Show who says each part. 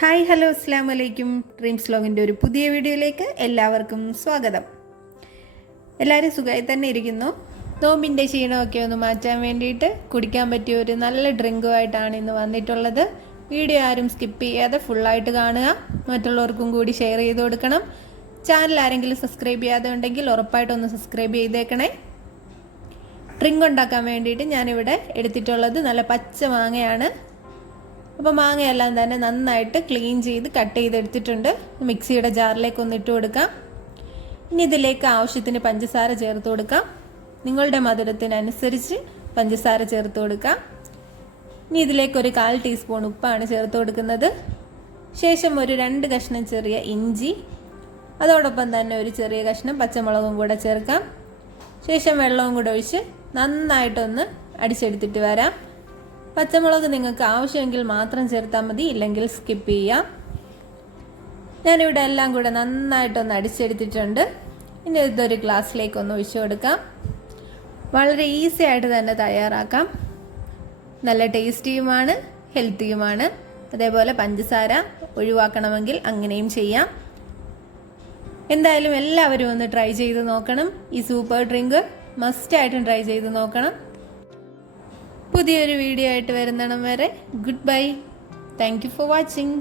Speaker 1: Hi hello അസ്സാം വലൈക്കും dreams ലോഗിന്റെ ഒരു പുതിയ വീഡിയോയിലേക്ക് എല്ലാവർക്കും സ്വാഗതം. എല്ലാവരും സുഖമായി തന്നെ ഇരിക്കുന്നു. നോമ്പിന്റെ ക്ഷീണമൊക്കെ ഒന്ന് മാറ്റാൻ വേണ്ടിയിട്ട് കുടിക്കാൻ പറ്റിയ ഒരു നല്ല ഡ്രിങ്കുമായിട്ടാണ് ഇന്ന് വന്നിട്ടുള്ളത്. വീഡിയോ ആരും സ്കിപ്പ് ചെയ്യാതെ ഫുള്ളായിട്ട് കാണുക. മറ്റുള്ളവർക്കും കൂടി ഷെയർ ചെയ്ത് കൊടുക്കണം. ചാനൽ ആരെങ്കിലും സബ്സ്ക്രൈബ് ചെയ്യാതെ ഉണ്ടെങ്കിൽ ഉറപ്പായിട്ടൊന്ന് സബ്സ്ക്രൈബ് ചെയ്തേക്കണേ. ഡ്രിങ്ക് ഉണ്ടാക്കാൻ വേണ്ടിയിട്ട് ഞാനിവിടെ എടുത്തിട്ടുള്ളത് നല്ല പച്ച മാങ്ങയാണ്. അപ്പോൾ മാങ്ങയെല്ലാം തന്നെ നന്നായിട്ട് ക്ലീൻ ചെയ്ത് കട്ട് ചെയ്തെടുത്തിട്ടുണ്ട്. മിക്സിയുടെ ജാറിലേക്ക് ഒന്ന് ഇട്ട് കൊടുക്കാം. ഇനി ഇതിലേക്ക് ആവശ്യത്തിന് പഞ്ചസാര ചേർത്ത് കൊടുക്കാം. നിങ്ങളുടെ മധുരത്തിനനുസരിച്ച് പഞ്ചസാര ചേർത്ത് കൊടുക്കാം. ഇനി ഇതിലേക്ക് ഒരു കാൽ ടീസ്പൂൺ ഉപ്പാണ് ചേർത്ത് കൊടുക്കുന്നത്. ശേഷം ഒരു രണ്ട് കഷ്ണം ചെറിയ ഇഞ്ചി അതോടൊപ്പം തന്നെ ഒരു ചെറിയ കഷ്ണം പച്ചമുളകും കൂടെ ചേർക്കാം. ശേഷം വെള്ളവും കൂടെ ഒഴിച്ച് നന്നായിട്ടൊന്ന് അടിച്ചെടുത്തിട്ട് വരാം. പച്ചമുളക് നിങ്ങൾക്ക് ആവശ്യമെങ്കിൽ മാത്രം ചേർത്താൽ മതി ഇല്ലെങ്കിൽ സ്കിപ്പ് ചെയ്യാം. ഞാനിവിടെ എല്ലാം കൂടെ നന്നായിട്ടൊന്ന് അടിച്ചെടുത്തിട്ടുണ്ട്. ഇനി ഇതൊരു ഗ്ലാസ്സിലേക്ക് ഒന്ന് ഒഴിച്ചു കൊടുക്കാം. വളരെ ഈസി ആയിട്ട് തന്നെ തയ്യാറാക്കാം. നല്ല ടേസ്റ്റിയുമാണ് ഹെൽത്തിയുമാണ്. അതേപോലെ പഞ്ചസാര ഒഴിവാക്കണമെങ്കിൽ അങ്ങനെയും ചെയ്യാം. എന്തായാലും എല്ലാവരും ഒന്ന് ട്രൈ ചെയ്ത് നോക്കണം. ഈ സൂപ്പർ ഡ്രിങ്ക് മസ്റ്റായിട്ടും ട്രൈ ചെയ്ത് നോക്കണം. പുതിയൊരു വീഡിയോ ആയിട്ട് വരുന്നിടം വരെ goodbye thank you for watching